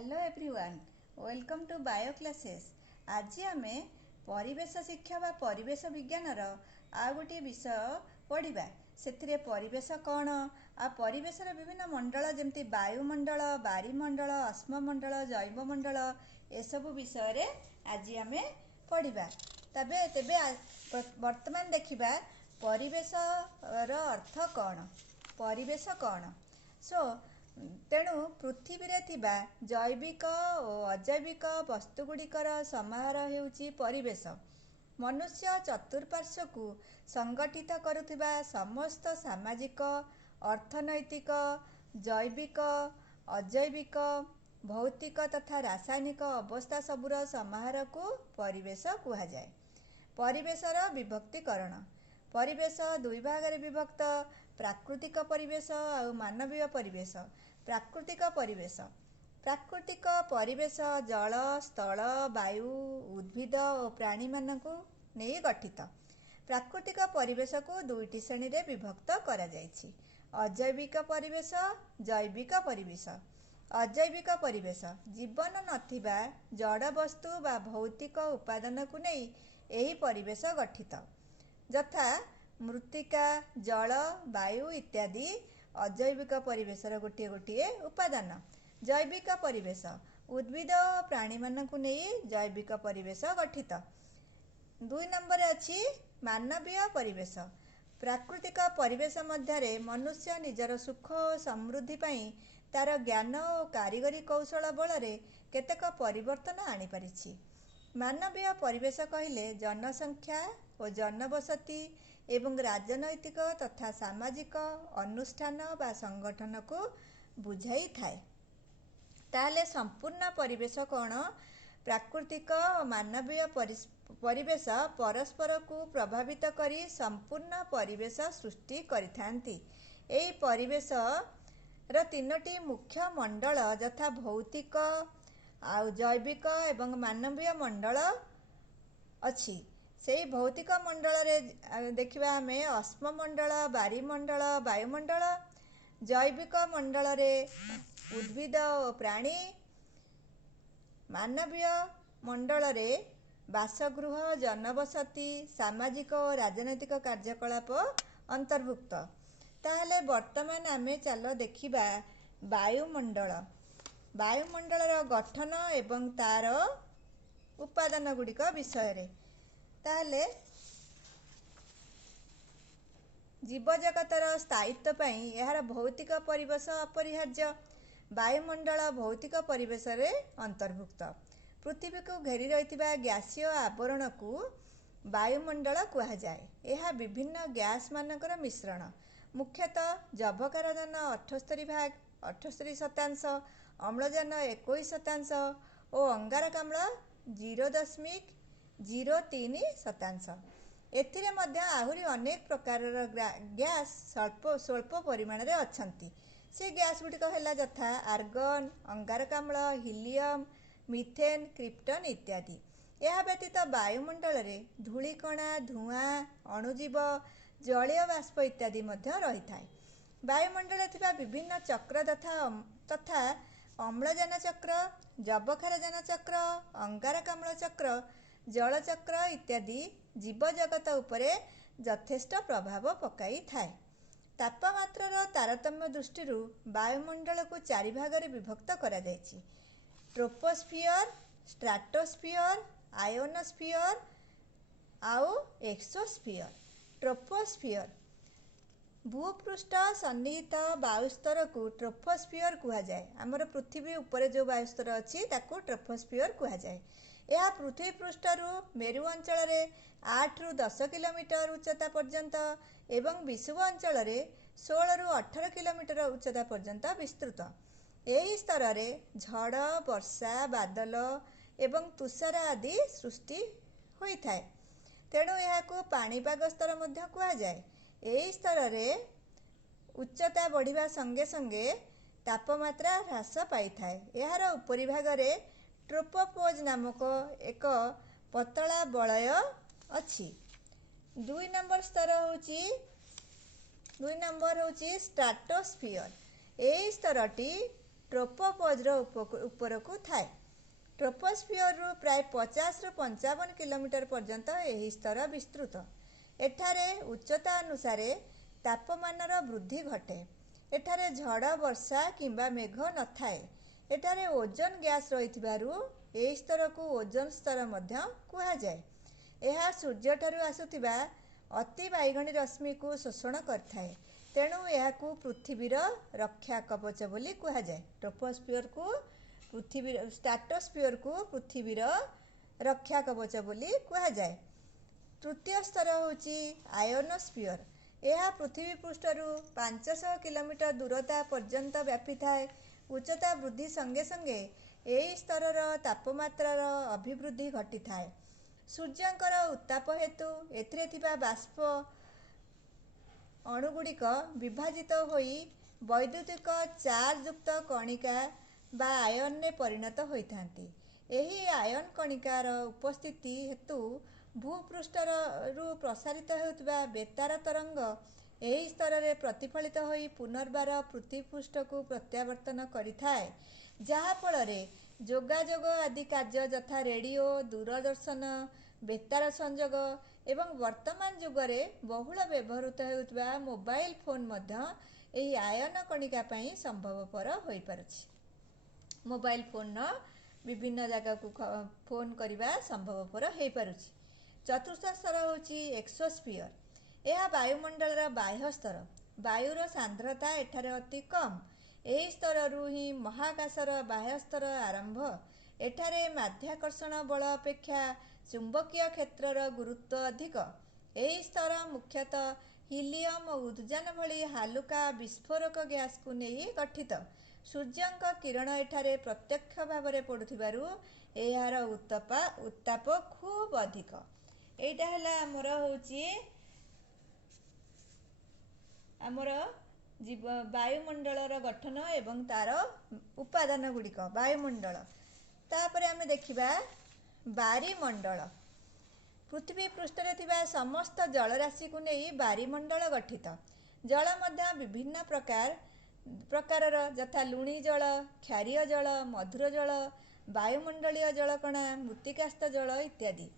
Hello everyone, welcome to bio classes. आज आम परिवेश शिक्षा व परिवेश विज्ञानर आ गोटे विषय पढ़ा। से परिवेश कौन आ परिवेश विभिन्न मंडल जमती वायुमंडल, बारीमंडल, अश्ममंडल, जैवमंडल एसबू विषय आज आम पढ़ा। तबे तेबे वर्तमान देखिबा परिवेश अर्थ कौन। परिवेश कौन तेणु पृथ्वी रे थिबा जैविक और अजैविक वस्तुगुड़िकर समाहार हेउची परिवेश। मनुष्य चतुर्पार्श्व को संगठित करुथिबा समस्त सामाजिक, अर्थनैतिक, जैविक, अजैविक, भौतिक तथा रासायनिक अवस्था सबुर समाहार को परिवेश कुहा जाए। परिवेशर विभक्तिकरण। परिवेश दुई भाग में विभक्त, प्राकृतिक परिवेश और मानवीय परिवेश। प्राकृतिक परिवेश। प्राकृतिक परिवेश जल, स्थल, वायु, उद्भिद और प्राणी मानकु नहीं गठित। प्राकृतिक परिवेश को दुईटी श्रेणी रे विभक्त करा जायछि। अजैविक परिवेश, जैविक परिवेश। अजैविक परिवेश जीवन नथिबा जड़ वस्तु बा भौतिक उपादान को नहीं एही परिवेश गठित, यथा मृत्तिका, जल, वायु इत्यादि अजैविक परिवेशर गोटे गोटे उपादान। जैविक परिवेश उद्भिद और प्राणी मानकु नहीं जैविक परिवेश गठित। दुई नंबर अछि मानवीय परिवेश। प्राकृतिक परिवेश मध्य मनुष्य निजर सुख और समृद्धि पाई तार ज्ञान और कारीगरी कौशल बल केतेक परिवर्तन आनी पारिछि। मानवीय परिवेश कहिले जनसंख्या और जनबसति एवं राजनैतिक तथा सामाजिक अनुष्ठान बा संगठन को बुझाई थाए। ताले संपूर्ण परिवेश कौन? प्राकृतिक और मानवीय परिवेश परस्पर को प्रभावित करी संपूर्ण परिवेश सृष्टि करिथांती। एही परिवेश र तीनोटी मुख्य मंडल यथा भौतिक, जैविक एवं मानवीय मंडल अछि। से भौतिक मंडल रे देखिबा हमें अश्ममंडल, बारीमंडल, वायुमंडल। जैविक मंडल रे उद्भिद और प्राणी। मानवीय मंडल रे बासगृह, जनबसति, सामाजिक और राजनैतिक कार्यकलाप अंतर्भुक्त। ताहले वर्तमान आमे चलो देखिबा वायुमंडल। वायुमंडल गठन एवं तार उपादान गुड़िक विषय रे। ताहले जीवजगतर स्थायित्व पाई यार भौतिक परिवेश अपरिहार्य। वायुमंडल भौतिक परिवेश रे अंतर्भुक्त। पृथ्वी को घेरी रहिथिबा गैसीय आवरण को वायुमंडल कुहा जाए। यह विभिन्न गैस मानकर मिश्रण। मुख्यतः जभकारजन 78%, अम्लजान 21% और अंगारकाम्ल 0.03%। एथिरे मध्य आहुरी अनेक प्रकार गैस स्वल्प परिमाण रे अछंती। से गैस गुड़िक है यथा आर्गन, अंगारकाम्ल, हीलियम, मिथेन, क्रिप्टन इत्यादि। यह व्यतीत वायुमंडल रे धूलिकणा, धुआं, अणुजीव, जलीय बाष्प इत्यादि मध्य रही थाए। वायुमंडल थिबा विभिन्न चक्र तथा अम्लजान चक्र, जबखारजान चक्र, अंगारकाम्ल चक्र, जलचक्र इत्यादि जीवजगत उपरे यथेष्ट प्रभाव पकाई थाए। तापमात्रार तारतम्य दृष्टि वायुमंडल को चारि भाग में विभक्त करा जायछि। ट्रोपोस्फियर, स्ट्राटोस्फियर, आयोनोस्फियर आउ एक्सोस्फियर। ट्रोपोस्फियर भूपृष्ठ सन्निहित वायुस्तर को ट्रोपोस्फियर कुहा जाए। आमर पृथ्वी ऊपर जो वायुस्तर अच्छी ताकू ट्रोपोस्फियर कुहा जाए। यह पृथ्वी पृष्ठरु मेरु अंचल रे 8 ରୁ 10 किलोमीटर उच्चता पर्यंत एवं विषुव अंचल रे 16 ରୁ 18 किलोमीटर उच्चता पर्यंत विस्तृत। यही स्तर रे झड़, वर्षा, बादल एवं तुषार आदि सृष्टि होई थाए। तेणु यहाकू पाणीपाग स्तर मध्य कुहा जाए। यही स्तर रे उच्चता बढ़िबा संगे संगे तापमात्रा ह्रास पाई थाए। यार उपरी भाग रे ट्रोपोपोज नामक एक पतला बलय अच्छी। दुई नंबर होची स्ट्राटोस्फियर। यही स्तरटी ट्रोपोपॉजर उपरकू थाए। ट्रोपोस्फियर प्राय 50 ରୁ 55 किलोमीटर पर्यंत यही स्तर विस्तृत। एठारे उच्चता अनुसार तापमानर वृद्धि घटे। एठारे झड़ वर्षा किंबा मेघ न थाए। एठारे ओजोन गैस रहिथिबारु एही स्तर को ओजोन स्तर मध्य कुहा जाए। यह सूर्य ठारू आसुथिबा अति बाइगणी रश्मि को शोषण करथाए। तेणु यह पृथ्वीर रक्षा कवच बोली कुहा जाए। ट्रोपोस्फियर को पृथ्वी स्ट्राटोस्फियर को पृथ्वीर रक्षा कवच बोली कुहा जाए। तृतीय स्तर होची आयोनोस्फियर। यह पृथ्वी पृष्ठरु 500 किलोमीटर दूरता पर्यंत व्यापी थाए। उच्चता वृद्धि संगे संगे यही स्तरर तापमात्रार अभिवृद्धि घटी थाए। सूर्यंकर उत्ताप हेतु एथिरे थिबा बाष्प अणुगुड़िक विभाजित होई वैद्युतिक चार्ज युक्त कणिका बा आयन ने परिणत होइथांती। एही आयन कणिकार उपस्थिति हेतु भूपृष्ठर प्रसारित हेउथिबा बेतार तरंग एही स्तर रे प्रतिफलित होई पुनर्बार पृथ्वी पृष्ठ को प्रत्यावर्तन करिथाए, जहा फଳରେ जोगाजोग आदि कार्य यथा रेडियो, दूरदर्शन, बेतार संजोग एवं वर्तमान जुगरे बहुल व्यवहृत हेउथिबा मोबाइल फोन मध्य एही आयन कणिका पई संभवपर होई पारुछि। मोबाइल फोन विभिन्न जगह को फोन करने संभवपर हो पारुछि। चतुर्थ स्तर होची एक्सोस्फियर। यह वायुमंडल बाह्य स्तर। वायुर सांद्रता एठारे अति कम। यही स्तरु ही महाकाशर बाह्य स्तर आरंभ। एठारे माध्याकर्षण बल अपेक्षा चुंबकीय क्षेत्रर गुरुत्व अधिक। यही स्तर मुख्यतः हिलियम और उद्जान भली हालुका विस्फोरक गैस को नहीं गठित। सूर्यंक किरण एठारे प्रत्यक्ष भाव में पड़ुथिबारु एहार उत्ताप खूब अधिक। एटा हला आमर वायुमंडलर गठन एवं तार उपादान गुड़िक वायुमंडल। तापर आमे देखिबा बारीमंडल। पृथ्वी पृष्ठ रे थिबा समस्त जलराशि को नहीं बारीमंडल गठित। जल मध्य विभिन्न प्रकारर यथा लुणी जल, क्षारीय जल, मधुर जल, वायुमंडलीय जलकणा, मृत्तिकास्थ जल इत्यादि।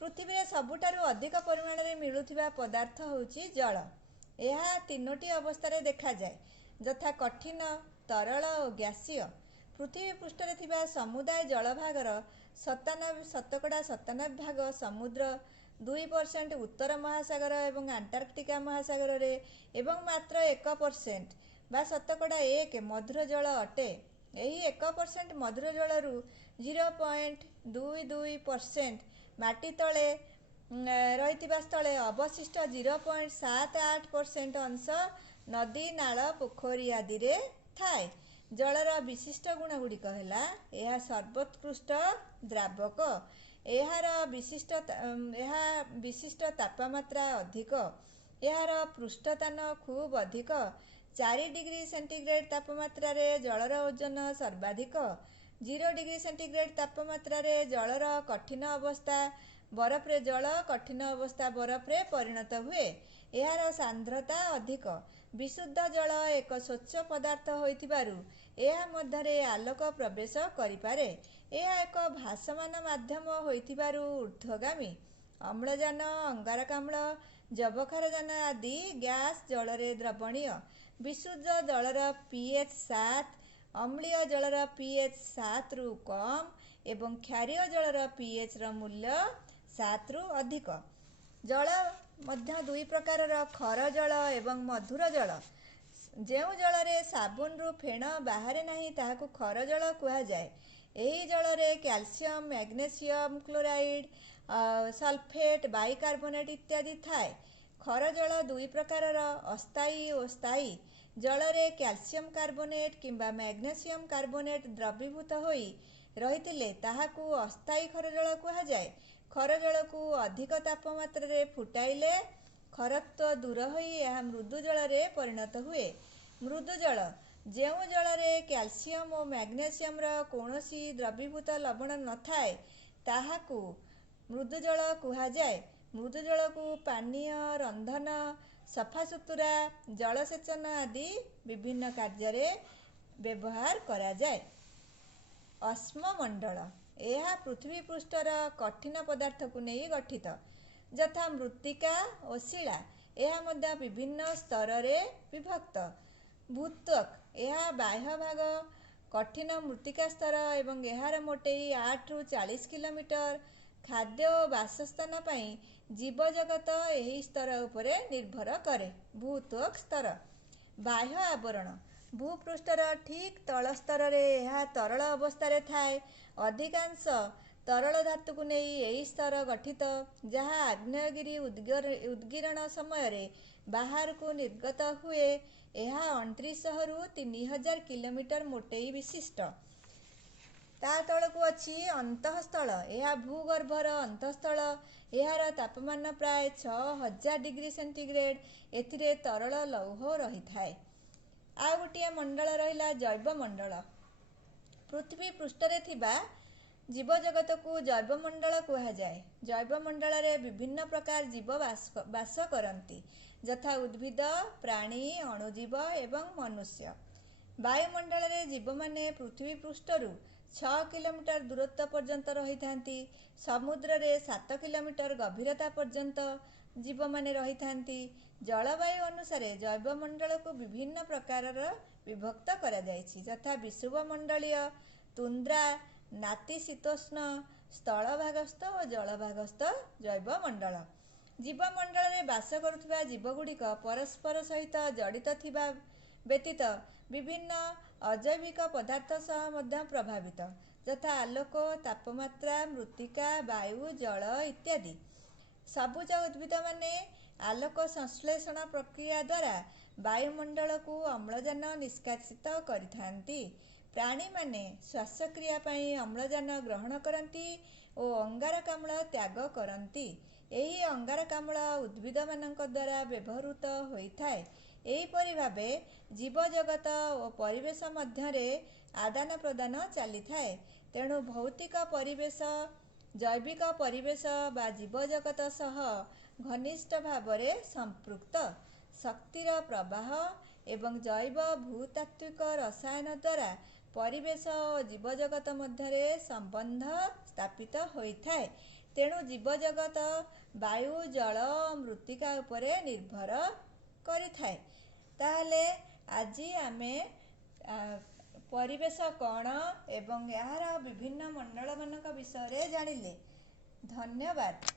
पृथ्वी रे सबुठारु अधिक परिमाण रे मिलुथिबा पदार्थ होउची जल। यह तीनोटी अवस्था रे देखा जाए, यथा कठिन, तरल और गैसीय। पृथ्वी पृष्ठ रे थिबा समुदाय जलभागर 97% भाग समुद्र, 2% उत्तर महासागर एवं अंटार्कटिका महासागर रे एवं मात्र 1% बा 1% मधुर जल अटे। यही 1% मधुर जलरू 0.22% माटी तले रहिथिबा स्थले अवशिष्ट 0.78% अंश नदी, नाल, पोखरी आदि रे थाए। जलर विशिष्ट गुण गुड़िक है यह सर्वोत्कृष्ट द्रावक। यार विशिष्ट तापमात्रा अधिक। यार पृष्ठतान खूब अधिक। 4 डिग्री सेंटीग्रेड तापमात्रा रे जलर ओजन सर्वाधिक। 0 डिग्री सेंटीग्रेड तापमात्रा रे जलर कठिन अवस्था बरफ रे जल कठिन अवस्था बरफ रे परिणत हुए। यार सांद्रता अधिक। विशुद्ध जल एक स्वच्छ पदार्थ होइथिबारु एहा मध्यरे आलोक प्रवेश करिपारे। एहा एक भासमान माध्यम होइथिबारु ऊर्ध्वगामी। अम्लजान, अंगारकाम्ल, जबखारजान आदि गैस जल रे द्रवणीय। विशुद्ध जलर pH 7, अम्लीय जलर pH 7 रु कम एवं क्षारीय जलर pH र मूल्य 7 रु अधिक। जल मध्य दुई प्रकारर खर जल एवं मधुर जल। जेउ जल रे साबुन रु फेण बाहरे नहीं ताहाकु खर जल कुहा जाए। एही जल रे calcium, magnesium chloride, sulphate, bicarbonate इत्यादि थाए। खर जल दुई प्रकारर अस्थायी और स्थायी। जल रे कैल्शियम कार्बोनेट किंबा मैग्नेशियम कार्बोनेट द्रवीभूत होई रहिथिले ताहाकु अस्थायी खर जल कुहा जाए। खर जल को अधिक तापमात्रा रे फुटाइले खरत्व दूर होई यह मृदु जल रे परिणत हुए। मृदु जल जेउ जल रे कैल्शियम और मैग्नेशियम रा कोनोसी द्रवीभूत लवण न थाए ताहाकु मृदु जल कुहा जाए। मृदु जल को पानीय, रंधन, सफासुतुरा, जलसेचन आदि विभिन्न कार्य रे ବ୍ୟବହାର କରାଯାଏ। ଅଶ୍ମମଣ୍ଡଳ ଏହା ପୃଥିବୀ ପୃଷ୍ଠର କଠିନ ପଦାର୍ଥକୁ ନେଇ ଗଠିତ, ଯଥା ମୃତ୍ତିକା ଓ ଶିଳା। ଏହା ମଧ୍ୟ ବିଭିନ୍ନ ସ୍ତରରେ ବିଭକ୍ତ। ଭୂତ୍ୱକ ଏହା ବାହ୍ୟ ଭାଗ କଠିନ ମୃତ୍ତିକା ସ୍ତର ଏବଂ ଏହାର ମୋଟେଇ 8 ରୁ 40 କିଲୋମିଟର। ଖାଦ୍ୟ ଓ ବାସସ୍ଥାନ ପାଇଁ ଜୀବଜଗତ ଏହି ସ୍ତର ଉପରେ ନିର୍ଭର କରେ। ଭୂତ୍ୱକ ସ୍ତର। ବାହ୍ୟ ଆବରଣ ଭୂପୃଷ୍ଠର ଠିକ୍ ତଳ ସ୍ତରରେ ଏହା ତରଳ ଅବସ୍ଥାରେ ଥାଏ। ଅଧିକାଂଶ ତରଳ ଧାତୁକୁ ନେଇ ଏହି ସ୍ତର ଗଠିତ, ଯାହା ଆଗ୍ନେୟଗିରି ଉଦ୍ଗୀରଣ ସମୟରେ ବାହାରକୁ ନିର୍ଗତ ହୁଏ। ଏହା 2900 ରୁ 3000 କିଲୋମିଟର ମୋଟେଇ ବିଶିଷ୍ଟ। ତା ତଳକୁ ଅଛି ଅନ୍ତଃସ୍ଥଳ। ଏହା ଭୂଗର୍ଭର ଅନ୍ତଃସ୍ଥଳ। ଏହାର ତାପମାନ ପ୍ରାୟ 6000 ଡିଗ୍ରୀ ସେଣ୍ଟିଗ୍ରେଡ୍। ଏଥିରେ ତରଳ ଲୌହ ରହିଥାଏ। ଆଉ ଗୋଟିଏ ମଣ୍ଡଳ ରହିଲା ଜୈବମଣ୍ଡଳ। ପୃଥିବୀ ପୃଷ୍ଠରେ ଥିବା ଜୀବଜଗତକୁ ଜୈବମଣ୍ଡଳ କୁହାଯାଏ। ଜୈବମଣ୍ଡଳରେ ବିଭିନ୍ନ ପ୍ରକାର ଜୀବ ବାସ କରନ୍ତି, ଯଥା ଉଦ୍ଭିଦ, ପ୍ରାଣୀ, ଅଣୁଜୀବ ଏବଂ ମନୁଷ୍ୟ। ବାୟୁମଣ୍ଡଳରେ ଜୀବମାନେ ପୃଥିବୀ ପୃଷ୍ଠରୁ 6 କିଲୋମିଟର ଦୂରତ୍ୱ ପର୍ଯ୍ୟନ୍ତ ରହିଥାନ୍ତି। ସମୁଦ୍ରରେ 7 କିଲୋମିଟର ଗଭୀରତା ପର୍ଯ୍ୟନ୍ତ ଜୀବମାନେ ରହିଥାନ୍ତି। ଜଳବାୟୁ ଅନୁସାରେ ଜୈବମଣ୍ଡଳକୁ ବିଭିନ୍ନ ପ୍ରକାରର ବିଭକ୍ତ କରାଯାଇଛି, ଯଥା ବିଷୁବମଣ୍ଡଳୀୟ, ତୁନ୍ଦ୍ରା, ନାତିଶୀତୋଷ୍ଣ, ସ୍ଥଳଭାଗସ୍ଥ ଓ ଜଳଭାଗସ୍ଥ ଜୈବମଣ୍ଡଳ। ଜୀବମଣ୍ଡଳରେ ବାସ କରୁଥିବା ଜୀବଗୁଡ଼ିକ ପରସ୍ପର ସହିତ ଜଡ଼ିତ ଥିବା ବ୍ୟତୀତ ବିଭିନ୍ନ ଅଜୈବିକ ପଦାର୍ଥ ସହ ମଧ୍ୟ ପ୍ରଭାବିତ, ଯଥା ଆଲୋକ, ତାପମାତ୍ରା, ମୃତ୍ତିକା, ବାୟୁ, ଜଳ ଇତ୍ୟାଦି। ସବୁଜ ଉଦ୍ଭିଦମାନେ ଆଲୋକ ସଂଶ୍ଳେଷଣ ପ୍ରକ୍ରିୟା ଦ୍ୱାରା ବାୟୁମଣ୍ଡଳକୁ ଅମ୍ଳଜାନ ନିଷ୍କାସିତ କରିଥାନ୍ତି। ପ୍ରାଣୀମାନେ ଶ୍ୱାସକ୍ରିୟା ପାଇଁ ଅମ୍ଳଜାନ ଗ୍ରହଣ କରନ୍ତି ଓ ଅଙ୍ଗାରକାମ୍ଳ ତ୍ୟାଗ କରନ୍ତି। ଏହି ଅଙ୍ଗାରକାମ୍ଳ ଉଦ୍ଭିଦମାନଙ୍କ ଦ୍ୱାରା ବ୍ୟବହୃତ ହୋଇଥାଏ। ଏହିପରି ଭାବେ ଜୀବଜଗତ ଓ ପରିବେଶ ମଧ୍ୟରେ ଆଦାନ ପ୍ରଦାନ ଚାଲିଥାଏ। ତେଣୁ ଭୌତିକ ପରିବେଶ ଜୈବିକ ପରିବେଶ ବା ଜୀବଜଗତ ସହ ଘନିଷ୍ଠ ଭାବରେ ସମ୍ପୃକ୍ତ। ଶକ୍ତିର ପ୍ରବାହ ଏବଂ ଜୈବ ଭୂତାତ୍ତ୍ୱିକ ରସାୟନ ଦ୍ୱାରା ପରିବେଶ ଓ ଜୀବଜଗତ ମଧ୍ୟରେ ସମ୍ବନ୍ଧ ସ୍ଥାପିତ ହୋଇଥାଏ। ତେଣୁ ଜୀବଜଗତ ବାୟୁ, ଜଳ ଓ ମୃତ୍ତିକା ଉପରେ ନିର୍ଭର କରିଥାଏ। ତାହେଲେ ଆଜି ଆମେ ପରିବେଶ କ'ଣ ଏବଂ ଏହାର ବିଭିନ୍ନ ମଣ୍ଡଳମାନଙ୍କ ବିଷୟରେ ଜାଣିଲେ। ଧନ୍ୟବାଦ।